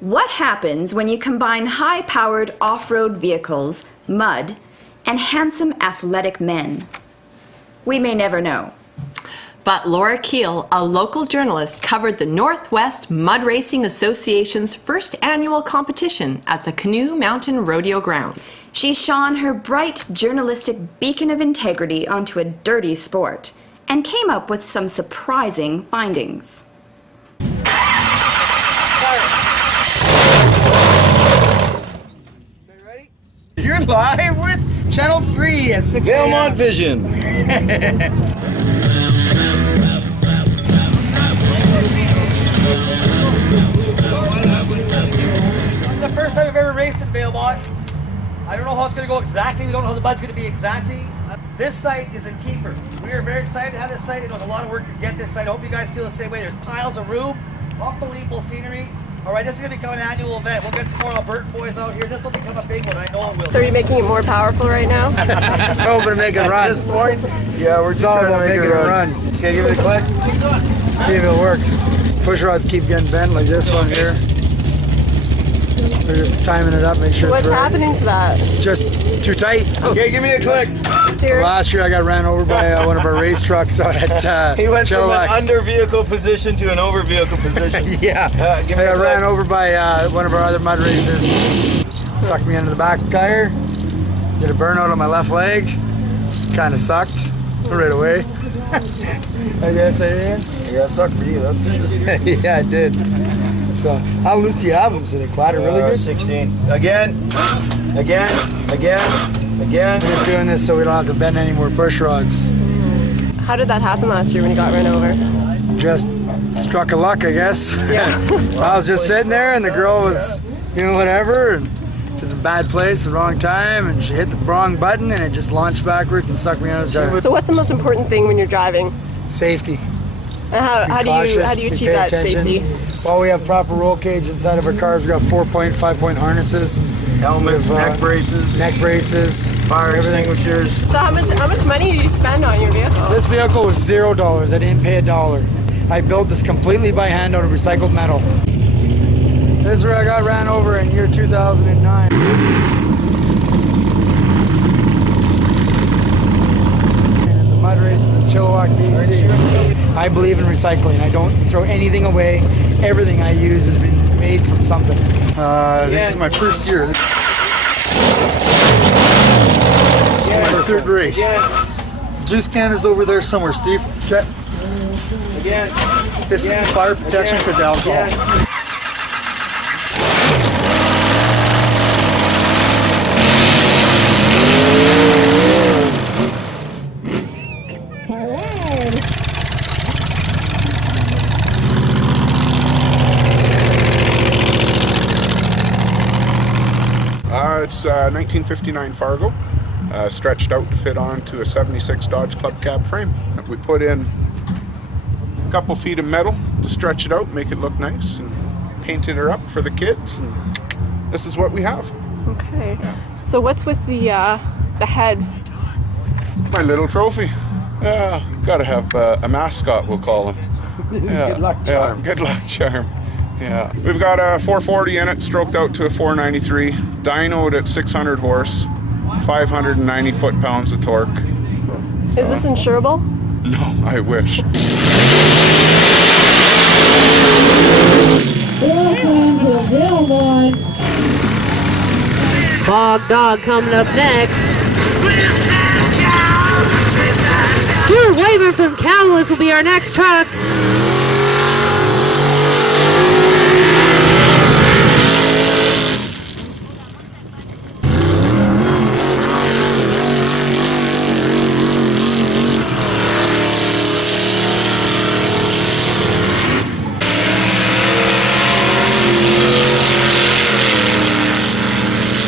What happens when you combine high-powered off-road vehicles, mud, and handsome athletic men? We may never know. But Laura Keil, a local journalist, covered the Northwest Mud Racing Association's first annual competition at the Canoe Mountain Rodeo grounds. She shone her bright journalistic beacon of integrity onto a dirty sport and came up with some surprising findings. You're live with Channel 3 at 6 a.m. Valemount Vision. This is the first time I've ever raced in Valemount. I don't know how it's going to go exactly. We don't know how the bud's going to be exactly. This site is a keeper. We are very excited to have this site. It was a lot of work to get this site. I hope you guys feel the same way. There's piles of room, unbelievable scenery. All right, this is going to become an annual event. We'll get some more Albertan boys out here. This will become a big one. I know it will. So are you making it more powerful right now? Hoping to make it run. At this point, yeah, we're just trying to make it run. Okay, give it a click. See if it works. Push rods keep getting bent like this one here. We're just timing it up, make sure What's it's right. happening to that? It's just too tight. Okay, give me a click. Last year I got ran over by one of our race trucks out at He went from Chilliwack. an under vehicle position to an over vehicle position. Yeah, I got ran over by one of our other mud racers. Sucked me into the back tire. Did a burnout on my left leg. Kind of sucked right away. I guess I did. Yeah, it sucked for you, that's for sure. Yeah, I did. So, how loose do you have them? So they clatter really good? 16. Again. We're just doing this so we don't have to bend any more push rods. How did that happen last year when you got run over? Just struck a luck, I guess. Yeah. I was just sitting there and the girl was doing whatever and just a bad place, the wrong time, and she hit the wrong button and it just launched backwards and sucked me out of the tire. So what's the most important thing when you're driving? Safety. And how do you achieve that safety? Well, we have proper roll cage inside of our cars. We got 4-point, 5-point harnesses. Helmets, neck braces, fire extinguishers. So how much money do you spend on your vehicle? This vehicle was $0. I didn't pay $1. I built this completely by hand out of recycled metal. This is where I got ran over in year 2009. The mud races in Chilliwack, BC. I believe in recycling. I don't throw anything away. Everything I use has been made from something. This is my first year. This is my third race. Juice can is over there somewhere, Steve. Okay. This is the fire protection because alcohol. It's 1959 Fargo, stretched out to fit onto a 76 Dodge Club Cab frame. We put in a couple feet of metal to stretch it out, make it look nice, and painted her up for the kids. And this is what we have. Okay. Yeah. So what's with the head? My little trophy. Yeah, gotta have a mascot, we'll call him. Yeah. Good luck charm. Yeah, good luck charm. Yeah, we've got a 440 in it, stroked out to a 493, dynoed at 600 horse, 590 foot-pounds of torque. Is this insurable? No, I wish. Bog Dog coming up next. Stuart Weaver from Kamloops will be our next truck.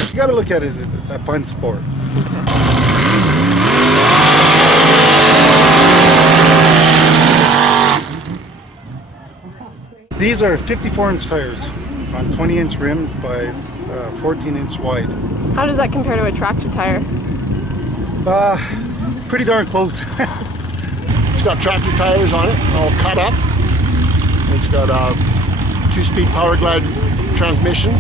You gotta look at it as a fun sport. These are 54-inch tires on 20-inch rims by 14-inch wide. How does that compare to a tractor tire? Pretty darn close. It's got tractor tires on it, all cut up. It's got a 2-speed power glide transmission,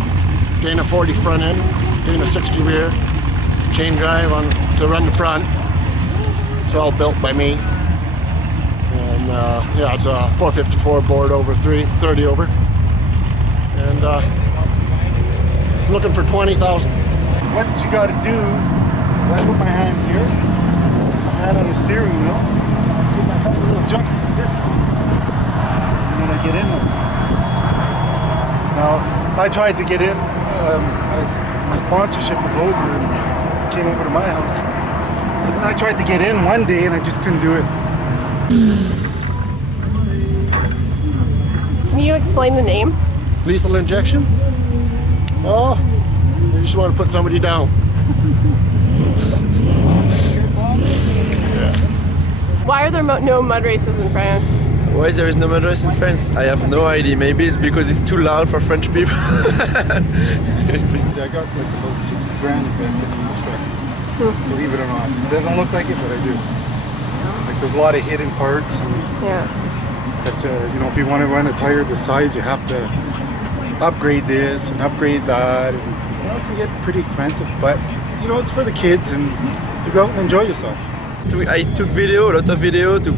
Dana 40 front end, Dana 60 rear, chain drive on to run the front. It's all built by me. And yeah, it's a 454 board over 30 over. And looking for 20,000. What you got to do is I put my hand here, my hand on the steering wheel, give myself a little jump like this, and then I get in there. Now, I tried to get in, my sponsorship was over and came over to my house. But then I tried to get in one day and I just couldn't do it. Can you explain the name? Lethal injection? Oh, you just want to put somebody down. Yeah. Why are there no mud races in France? Why there is no mud race in France? I have no idea. Maybe it's because it's too loud for French people. I got like about 60 grand invested in this truck. Believe it or not. It doesn't look like it, but I do. Like there's a lot of hidden parts. And yeah. That, you know, if you want to run a tire this size, you have to upgrade this and upgrade that. And, you know, it can get pretty expensive, but, you know, it's for the kids and you go out and enjoy yourself. I took a lot of video to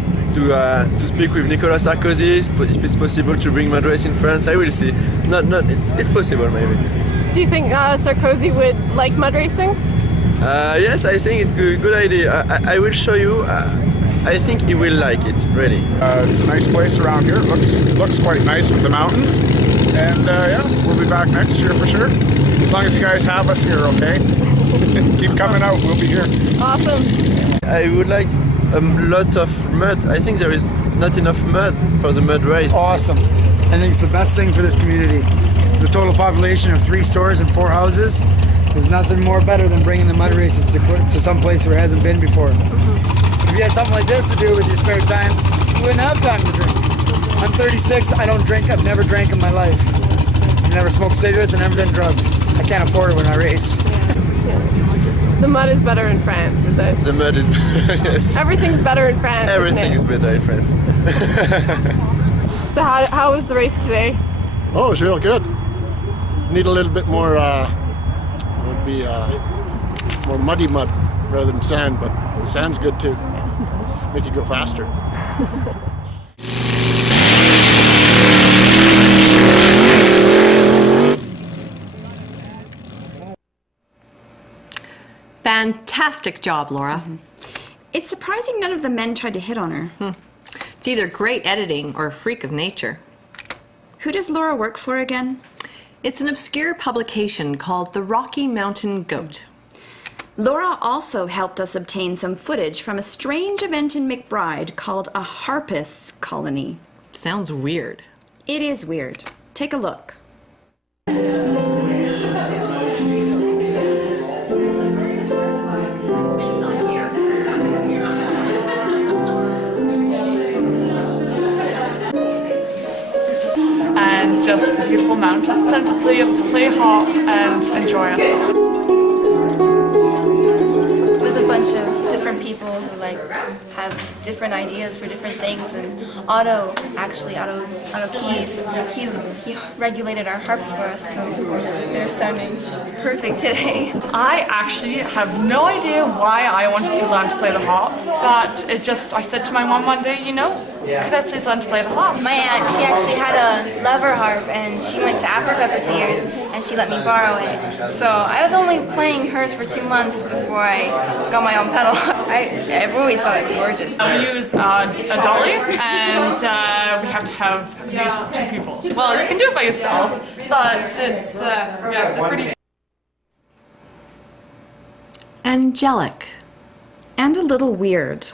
speak with Nicolas Sarkozy, if it's possible to bring mud race in France. I will see. It's possible maybe. Do you think Sarkozy would like mud racing? Yes, I think it's a good idea. I will show you. I think he will like it, really. It's a nice place around here. Looks quite nice with the mountains. And yeah, we'll be back next year for sure. As long as you guys have us here, okay? Keep coming out, we'll be here. Awesome. I would like a lot of mud. I think there is not enough mud for the mud race. Awesome. I think it's the best thing for this community. The total population of 3 stores and 4 houses, there's nothing more better than bringing the mud races to some place where it hasn't been before. If you had something like this to do with your spare time, you wouldn't have time to drink. I'm 36, I don't drink, I've never drank in my life. I've never smoked cigarettes, I've never done drugs. I can't afford it when I race. The mud is better in France, is it? The mud is better, yes. Everything's better in France. Everything is better in France. So how was the race today? Oh, it was real good. Need a little bit more, would be more muddy mud rather than sand, but the sand's good too. Make you go faster. Fantastic job, Laura. It's surprising none of the men tried to hit on her. It's either great editing or a freak of nature. Who does Laura work for again? It's an obscure publication called The Rocky Mountain Goat. Laura also helped us obtain some footage from a strange event in McBride called a Harpist Colony. Sounds weird. It is weird. Take a look. And just the beautiful mountains and to be able to play harp and enjoy ourselves. With a bunch of different people who have different ideas for different things, and Otto Keys, he regulated our harps for us, so they're sounding perfect today. I actually have no idea why I wanted to learn to play the harp, but I said to my mom one day, you know, could I please learn to play the harp? My aunt, she actually had a lever harp, and she went to Africa for 2 years, and she let me borrow it. So I was only playing hers for 2 months before I got my own pedal. I've always thought it's gorgeous. We use a dolly, and we have to have at least 2 people. Well, you can do it by yourself, but it's, yeah, they're pretty... Angelic. And a little weird.